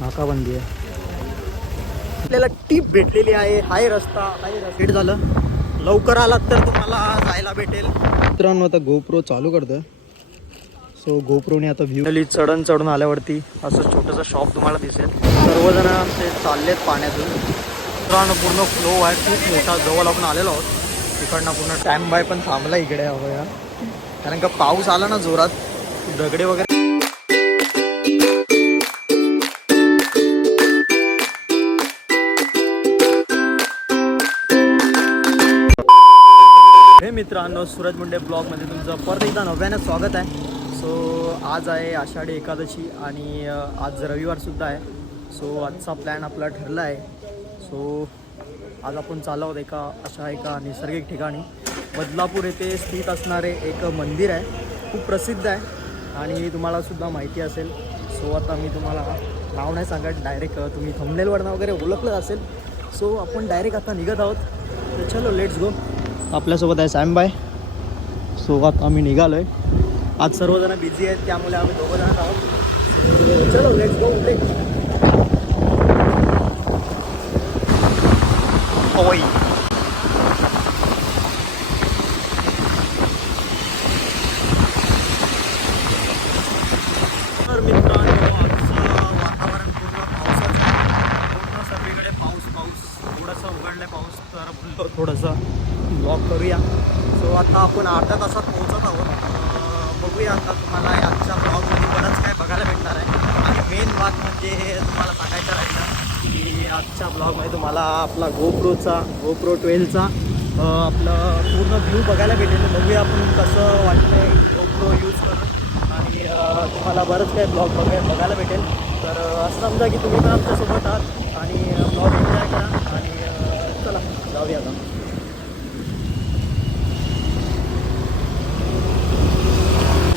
नाकाबंदी आहे. आपल्याला टीप भेटलेली आहे. हाय रस्ता. हाय रस्ता. झालं. लवकर आलात तर तुम्हाला जायला भेटेल. मित्रांनो आता गोप्रो चालू करतं सो गोप्रोने आता व्ह्यू चढण चढून आल्यावरती असं छोटंसं शॉप तुम्हाला दिसेल. सर्वजण ते चाललेत पाण्यातून. मित्रांनो पूर्ण फ्लो आहे. खूप मोठा जवळ आपण आलेलो आहोत. तिकडनं पूर्ण टाइम बाय पण थांबला इकडे. हवं या. कारण का पाऊस आला ना जोरात. दगडे वगैरे मित्रांनो सूरज मुंडे ब्लॉगमध्ये तुमचं परत एकदा नव्यानं स्वागत आहे. सो आज आहे आषाढी एकादशी आणि आज रविवारसुद्धा आहे. सो आजचा प्लॅन आपला ठरला आहे. सो आज आपण चाललो आहोत एका अशा एका नैसर्गिक ठिकाणी. बदलापूर येथे स्थित असणारे एक मंदिर आहे. खूप प्रसिद्ध आहे आणि तुम्हालासुद्धा माहिती असेल. सो आता मी तुम्हाला नाव नाही सांगत डायरेक्ट तुम्ही थंबनेलवरनं वगैरे ओळखलं असेल. सो आपण डायरेक्ट आता निघत आहोत. तर चलो लेट्स गो आपल्यासोबत आहे सॅमबाय सो आता आम्ही निघालो आहे आज सर्वजण बिझी आहेत त्यामुळे आम्ही दोघं जण आहोत. चलो लेट्स गो होई तर मित्रांनो आजचं वातावरण पूर्ण पावसाचं आहे. पूर्ण सगळीकडे पाऊस पाऊस. थोडंसं उघडलं पाऊस तर थोडंसं. ब्लॉक करूया. सो आता आपण अर्ध्या तासात पोहोचत आहोत. बघूया आता तुम्हाला आजच्या ब्लॉगमध्ये बरंच काय बघायला भेटणार आहे. आणि मेन बात म्हणजे तुम्हाला सांगायचं राहिलं की आजच्या ब्लॉगमध्ये तुम्हाला आपला गोप्रोचा गोप्रो ट्वेल्वचा आपलं पूर्ण व्ह्यू बघायला भेटेल. बघूया आपण कसं वाटतं आहे गोप्रो यूज करून. आणि तुम्हाला बरंच काही ब्लॉग बघाय बघायला भेटेल. तर असं समजा की तुम्ही पण आमच्यासोबत आहात आणि ब्लॉग एन्जॉय करा आणि अ, चला जाऊया आता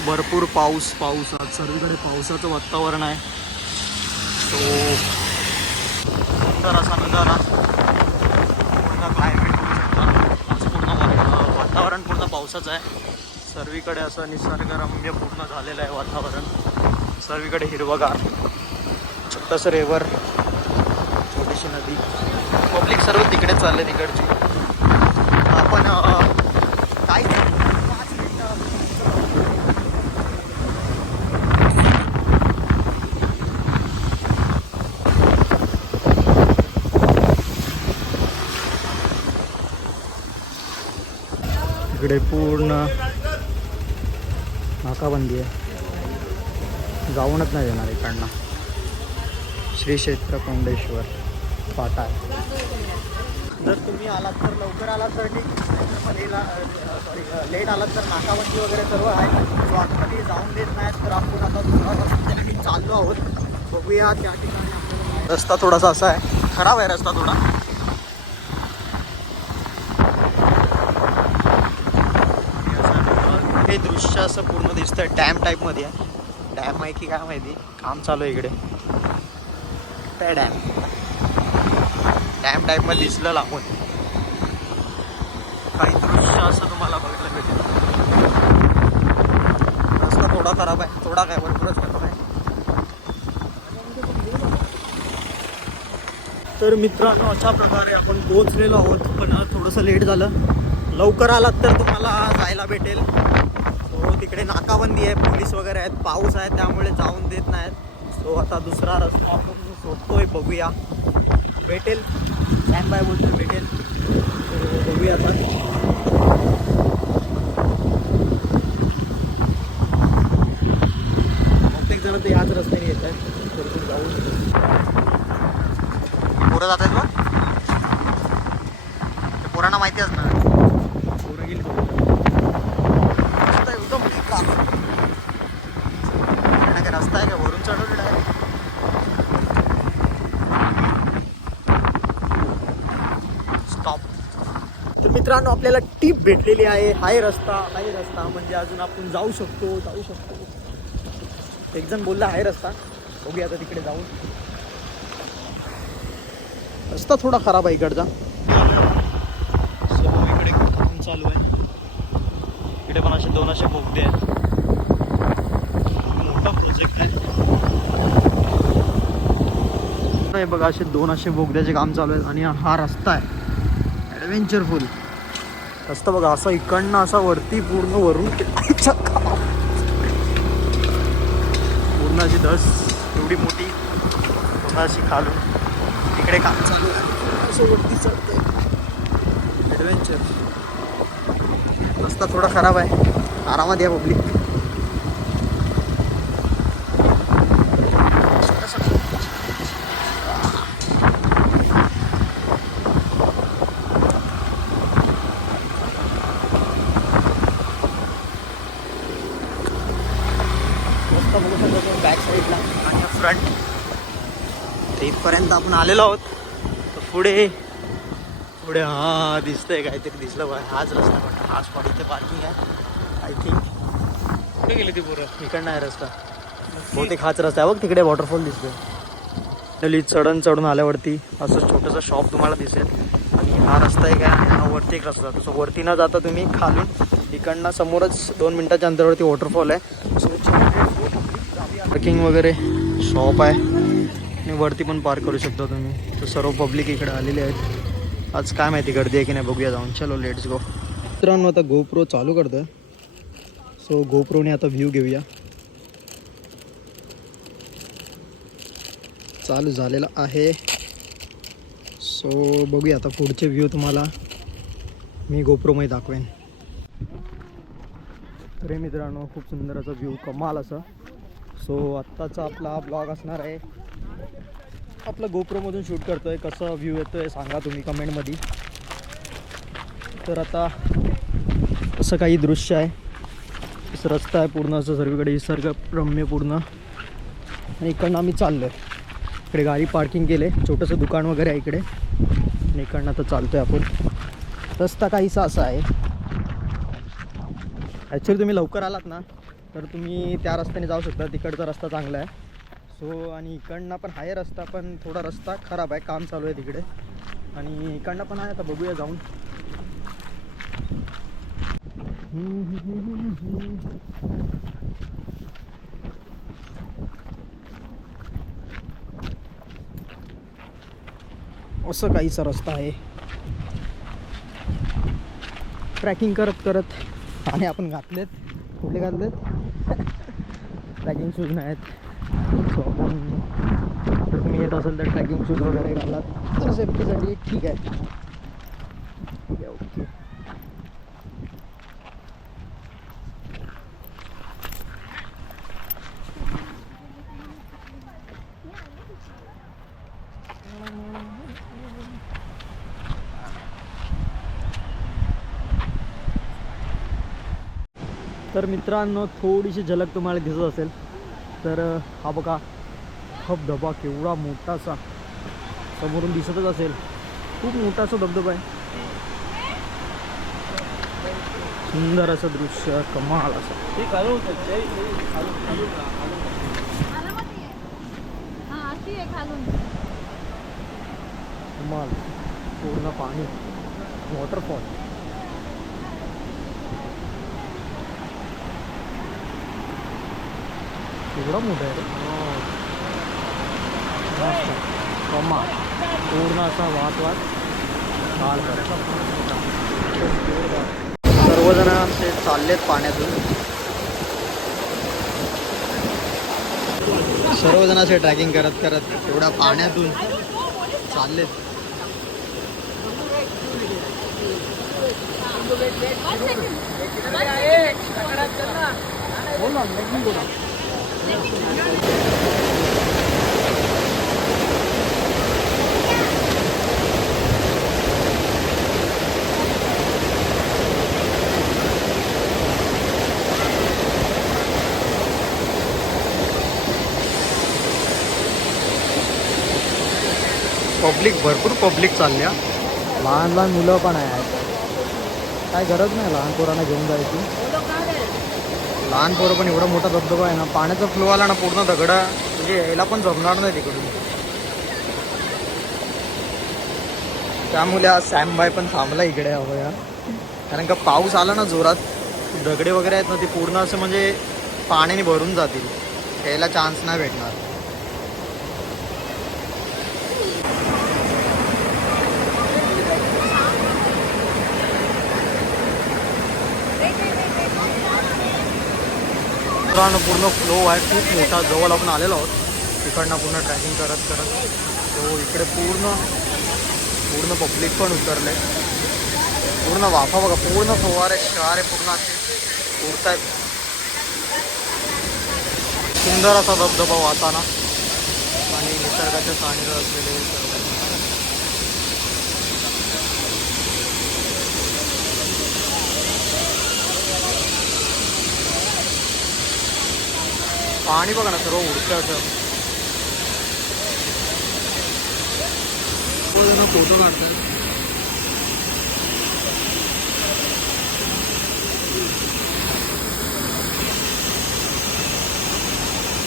भरपूर पाऊस पाऊस आज सर्वीकडे पावसाचं वातावरण आहे. तो सुंदर असा नजारा. पूर्ण क्लायमेट बघू शकता. आज पूर्ण वातावरण पूर्ण पावसाचं आहे. सर्वीकडे असं निसर्गरम्य पूर्ण झालेलं आहे वातावरण. सर्वीकडे हिरवगार. छोटंसं रेवर छोटीशी नदी. पब्लिक सर्व तिकडे चालले तिकडची आपण अं, काय पाच मिनिटं इकडे पूर्ण नाकाबंदी आहे. जाऊनच नाही देणार इकडनं. श्री क्षेत्र कोंडेश्वर पाटा आहे जर तुम्ही आलात तर लवकर आलात तर ठीक. सॉरी लेट आलात तर नाकाबंदी वगैरे सर्व आहे. सो आतमध्ये जाऊन देत नाहीत तर आपण आता चाललो आहोत. बघूया त्या ठिकाणी रस्ता थोडासा असा आहे. खराब आहे रस्ता थोडा आणि असं हे दृश्य असं पूर्ण दिसतंय. डॅम टाईपमध्ये आहे. डॅम आहे की काय माहिती? काम चालू आहे इकडे. काय डॅम डॅम टाईपमध्ये दिसलं लागून काही दृश्य असं तुम्हाला बघायला भेटेल. रस्ता थोडा खराब आहे. थोडा काय भरपूरच खराब आहे. तर मित्रांनो अशा प्रकारे आपण पोहोचलेलो आहोत पण थोडंसं लेट झालं. लवकर आलात तर तुम्हाला जायला भेटेल. इकडे नाकाबंदी आहे पोलीस वगैरे आहेत पाऊस आहे त्यामुळे जाऊन देत नाहीत. सो आता दुसरा रस्ता आपण शोधतोय बघूया. भेटेल. सॅम बाय बोलतोय भेटेल. बघूया आता प्रत्येक जण ते ह्याच रस्त्याने येत आहे थोडं जाऊन पोरं जात आहेत ते पोरांना माहिती असणार पोरं गेली रस्ता एकदम ढेकळा. आणि काय रस्ता आहे का वरून चढवलेला आहे स्टॉप तर मित्रांनो आपल्याला टीप भेटलेली आहे. हाय रस्ता हाय रस्ता म्हणजे अजून आपण जाऊ शकतो जाऊ शकतो. एक जण बोलला हाय रस्ता. बघूया आता तिकडे जाऊन. रस्ता थोडा खराब आहे इकडचा. इकडे काम चालू आहे. इकडे पण असे दोन असे बोगदे आहेत. मोठा प्रोजेक्ट आहे. हे बघा असे दोन असे बोगद्याचे काम चालू आहेत आणि हा रस्ता आहे. ॲडव्हेंचरफुल रस्ता बघा असा इकडनं असा वरती पूर्ण वरून पूर्ण अशी धस एवढी मोठी. पूर्ण अशी खालून. तिकडे काम चालू आहे. असं वरती चढतंय ॲडव्हेंचर रस्ता थोडा खराब आहे. आरामात या पब्लिक बॅक साईडला आणि फ्रंट ते इथपर्यंत आपण आलेलो आहोत. तर पुढे पुढे हा दिसतंय काहीतरी दिसलं बघा हाच रस्ता पण. हाच पण इथे पार्किंग आहे. आय थिंक कुठे गेली ती पोरं? इकडनं आहे रस्ता. बहुतेक हाच रस्ता आहे. बघ तिकडे वॉटरफॉल दिसतोय. चढण चढून आल्यावरती असं छोटंसं शॉप तुम्हाला दिसेल. आणि हा रस्ता आहे. काय आणि हा वरती एक रस्ता. तसं वरती न जाता तुम्ही खालून इकडनं समोरच दोन मिनटाच्या अंतरावरती वॉटरफॉल आहे. सो पार्किंग वगैरे शॉप आहे. आणि वरती पण पार्क करू शकता तुम्ही. तर सर्व पब्लिक इकडे आलेले आहेत. आज काय माहिती गर्दी आहे की नाही बघूया जाऊन. चलो लेट्स गो मित्रांनो आता गोप्रो चालू करतोय. सो गोप्रोने आता व्ह्यू घेऊया. चालू झालेला आहे. सो बघूया आता पुढचे व्ह्यू तुम्हाला मी गोप्रोमध्ये दाखवेन. तर हे मित्रांनो खूप सुंदर असा व्ह्यू कमाल असा. सो आत्ताचा आपला हा ब्लॉग असणार आहे. आपलं गोप्रोमधून शूट करतो आहे कसा व्ह्यू येतो आहे सांगा तुम्ही कमेंटमध्ये तर आता असं काही दृश्य आहे. असं रस्ता आहे पूर्ण असं सर्वीकडे निसर्गरम्य पूर्ण. आणि इकडनं आम्ही चाललो आहे इकडे गाडी पार्किंग केले छोटंसं दुकान वगैरे आहे इकडे. आणि इकडनं आता चालतो आहे आपण. रस्ता काहीसा असा आहे. ॲक्च्युली तुम्ही लवकर आलात ना? तर तुम्ही त्या रस्त्याने जाऊ शकता. तिकडचा रस्ता चांगला आहे. सो आणि इकडनं पण आहे रस्ता पण थोडा रस्ता खराब आहे. काम चालू आहे तिकडे. आणि इकडनं पण आहे. आता बघूया जाऊन. असं काहीसा रस्ता आहे. ट्रॅकिंग करत करत आणि आपण घातलेत. कुठले घातलेत? ट्रॅकिंग शूज नाहीत. सो आपण तुम्ही येत असेल तर ट्रॅकिंग शूज वगैरे घालात तर सेफ्टीसाठी ठीक आहे. तर मित्रांनो थोडीशी झलक तुम्हाला दिसत असेल. तर हा बघा धबधबा केवढा मोठासा. समोरून दिसतच असेल. खूप मोठासा धबधबा आहे. सुंदर असं दृश्य कमाल असं. हा कमाल. पूर्ण पाणी. वॉटरफॉल. एवढा मोठा आहे मस्त. कमाल पूर्ण असा वाट वाट. लाल सर्वजण असे चाललेत पाण्यातून. सर्वजण असे ट्रॅकिंग करत करत एवढ्या पाण्यातून चाललेत. पब्लिक भरपूर पब्लिक चालल्या. लहान लहान मुलं पण आहेत. काय गरज नाही लहान पोरांना घेऊन जायची. लहान पोरं पण एवढा मोठा धबधबा आहे ना पाण्याचा फ्लो आला ना पूर्ण दगडा. म्हणजे यायला पण जमणार नाही तिकडून. त्यामुळे आज सॅमबाय पण थांबला इकडे हवं या कारण का पाऊस आला ना जोरात दगडे वगैरे आहेत ना ते पूर्ण असं म्हणजे पाण्याने भरून जातील. यायला चान्स नाही भेटणार. मित्रांनो पूर्ण फ्लो आहे. खूप मोठा जवळ आपण आलेलो आहोत. तिकडनं पूर्ण ट्रॅकिंग करत करत. तो इकडे पूर्ण पूर्ण पब्लिक पण उतरले. पूर्ण वाफा बघा पूर्ण फवारे शहारे पूर्ण असे उडत आहेत सुंदर असा धबधबा वाहताना. आणि निसर्गाच्या साणीवर असलेले पाणी बघा ना सर्व उडतं असं. फोटो काढतात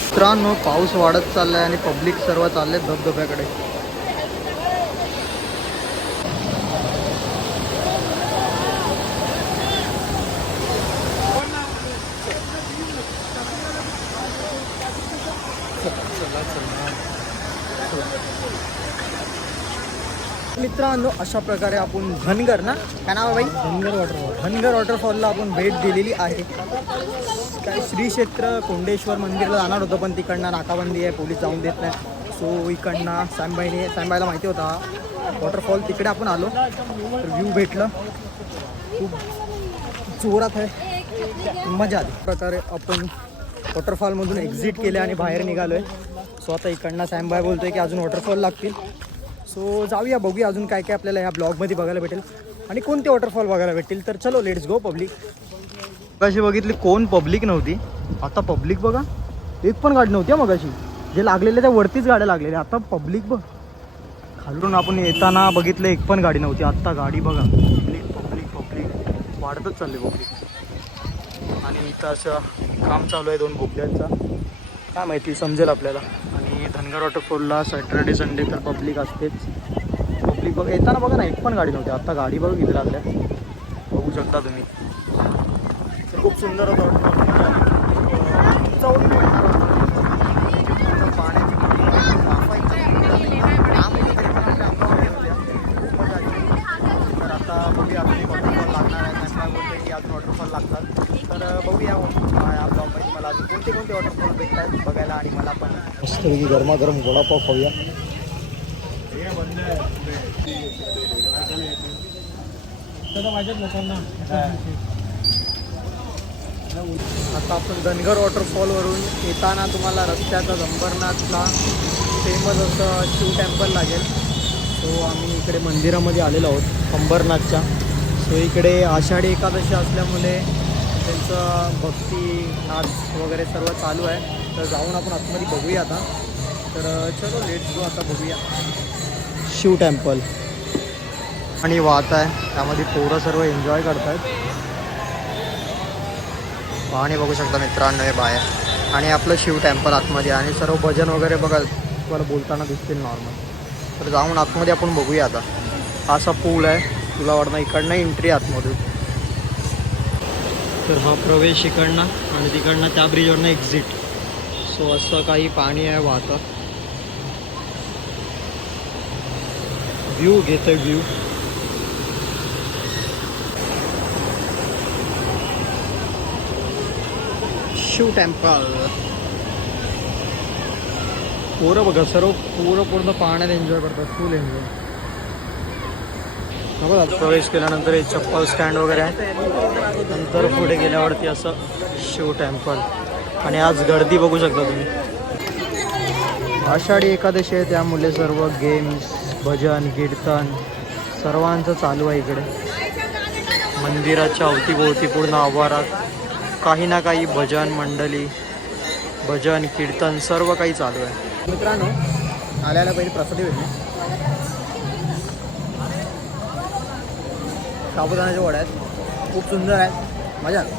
मित्रांनो पाऊस वाढत चाललाय आणि पब्लिक सर्व चालले धबधब्याकडे. मित्रांनो अशा प्रकारे आपण धनगर ना काय नाव आहे बाई? धनगर वॉटरफॉल धनगर वॉटरफॉलला आपण भेट दिलेली आहे. काय श्री क्षेत्र कोंडेश्वर मंदिरला जाणार होतं पण तिकडनं नाकाबंदी आहे पोलीस जाऊन देत नाही सो इकडनं सॅमबाईने सॅमबाईला माहिती होता वॉटरफॉल तिकडे आपण आलो. तर व्ह्यू भेटलं. खूप जोरात आहे. मजा आली. प्रकारे आपण वॉटरफॉलमधून एक्झिट केले आणि बाहेर निघालो आहे सो आता इकडनं सॅमबाई बोलतोय की अजून वॉटरफॉल लागतील. सो जाऊया बघूया अजून काय काय आपल्याला ह्या ब्लॉगमध्ये बघायला भेटेल. आणि कोणते वॉटरफॉल बघायला भेटतील तर चलो लेट्स गो पब्लिक मगाशी बघितली कोण पब्लिक नव्हती. आता पब्लिक बघा. एक पण गाडी नव्हती मगाशी. जे लागलेले त्या वरतीच गाड्या लागलेल्या. आता पब्लिक बघ. खालून आपण येताना बघितलं एक पण गाडी नव्हती. आत्ता गाडी बघा. पब्लिक पब्लिक पब्लिक वाढतच चालले पब्लिक आणि इथं असं काम चालू आहे दोन बोगद्यांचा. काय माहिती समजेल आपल्याला. धनगर वॉटरफॉलला सॅटर्डे संडे तर पब्लिक असतेच. पब्लिक बघ येताना बघा ना एक पण गाडी नव्हती. आता गाडी बघा किती लागल्या. बघू शकता तुम्ही. खूप सुंदर होतं waterfall. आता बघूया आपली वॉटरफॉल लागणार आहे. त्यामुळे बोलते की अजून वॉटरफॉल लागतात. तर बघूया. या ब्लॉगमध्ये मला अजून कोणते कोणते वॉटरफॉल भेटतात बघायला आणि मला पण. मस्तपैकी गरमागरम वडापाव खाऊया. आता आपण धनगर वॉटरफॉलवरून येताना तुम्हाला रस्त्याचा अंबरनाथला फेमस असं शिव टेम्पल लागेल. सो आम्ही इकडे मंदिरामध्ये आलेलो आहोत अंबरनाथच्या. सो इकडे आषाढी एकादशी असल्यामुळे त्यांचं भक्ती नाच वगैरे सर्व चालू आहे. तर जाऊन आपण आतमध्ये बघूया आता. तर चलो लेट्स गो आता बघूया. शिव टेम्पल आणि वाहत आहे. त्यामध्ये पोरं सर्व एन्जॉय करतात पाणी बघू शकता मित्रांनो हे बाहेर. आणि आपलं शिव टेम्पल आतमध्ये आणि सर्व भजन वगैरे बघा तुम्हाला बोलताना दिसतील नॉर्मल तर जाऊन आतमध्ये आपण बघूया आता. असा पूल आहे. तुला वाटणं इकडनं एंट्री आतमधून. तर हा प्रवेश इकडनं आणि तिकडनं त्या ब्रिजवरनं एक्झिट सो असं काही पाणी आहे वाहतं. व्ह्यू घेतोय व्ह्यू शिव टेम्पल पोरं बघा सर्व पोरं पूर्ण पाण्यात एन्जॉय करतात फुल एन्जॉय प्रवेश केल्यानंतर हे चप्पल स्टँड वगैरे आहे. नंतर पुढे गेल्यावरती असं शिव टेम्पल आणि आज गर्दी बघू शकता तुम्ही. आषाढी एकादशी आहे त्यामुळे सर्व गेम्स भजन कीर्तन सर्वांचं चालू आहे इकडे. मंदिराच्या अवतीभोवती पूर्ण आवारात काही ना काही भजन मंडळी भजन कीर्तन सर्व काही चालू आहे. मित्रांनो आल्याला पहिले प्रसादी भेटली साबुदाण्याच्या वड्या आहेत. खूप सुंदर आहेत. मजा आली.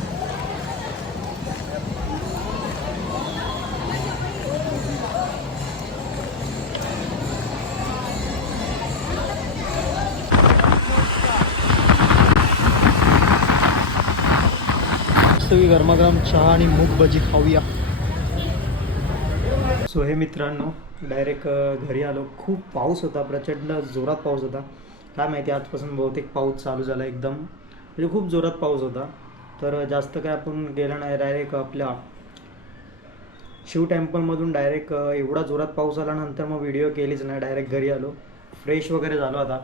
मस्तपैकी गरमागरम चहा आणि मूग भजी खाऊया. सो हे मित्रांनो डायरेक्ट घरी आलो. खूप पाऊस होता प्रचंड जोरात पाऊस होता. काय माहिती आजपासून बहुतेक पाऊस चालू झाला एकदम. म्हणजे खूप जोरात पाऊस होता. तर जास्त काय आपण गेलं नाही डायरेक्ट आपल्या शिव टेम्पलमधून डायरेक्ट एवढा जोरात पाऊस आल्यानंतर मग व्हिडिओ केलीच नाही डायरेक्ट घरी आलो. फ्रेश वगैरे झालो आता.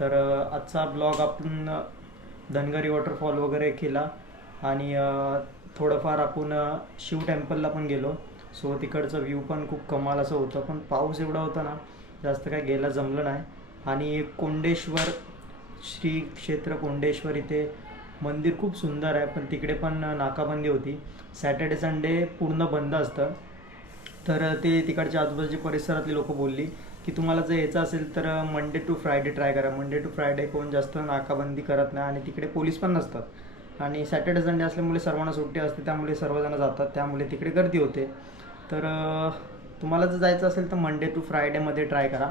तर आजचा ब्लॉग आपण धनगरी वॉटरफॉल वगैरे केला. आणि थोडंफार आपण शिव टेम्पलला पण गेलो. सो तिकडचं व्ह्यू पण खूप कमाल असं होतं. पण पाऊस एवढा होता ना जास्त काय गेला जमलं नाही. आणि कोंडेश्वर श्री क्षेत्र कोंडेश्वर इथे मंदिर खूप सुंदर आहे. पण तिकडे पण नाकाबंदी होती. सॅटर्डे संडे पूर्ण बंद असतं. तर ते तिकडच्या आजूबाजूच्या परिसरातली लोक बोलली की तुम्हाला जर यायचं असेल तर मंडे टू फ्रायडे ट्राय करा. मंडे टू फ्रायडे कोण जास्त नाकाबंदी करत नाही आणि तिकडे पोलीस पण नसतात. आणि सॅटर्डे संडे असल्यामुळे सर्वांना सुट्टी असते त्यामुळे सर्वजण जातात त्यामुळे तिकडे गर्दी होते. तर तुम्हाला जर जायचं असेल तर मंडे टू फ्रायडेमध्ये ट्राय करा.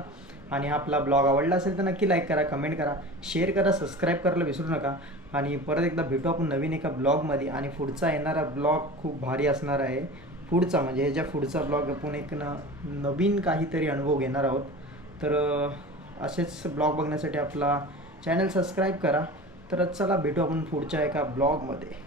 आणि आपला ब्लॉग आवडला असेल तर नक्की लाईक करा कमेंट करा शेअर करा सबस्क्राईब करायला विसरू नका. आणि परत एकदा भेटू आपण नवीन एका ब्लॉगमध्ये आणि पुढचा येणारा ब्लॉग खूप भारी असणार आहे. पुढचा म्हणजे ह्याच्या पुढचा ब्लॉग आपण एक न नवीन काहीतरी अनुभव घेणार आहोत तर असेच ब्लॉग बघण्यासाठी आपला चॅनल सबस्क्राईब करा. तर चला भेटू आपण पुढच्या एका ब्लॉगमध्ये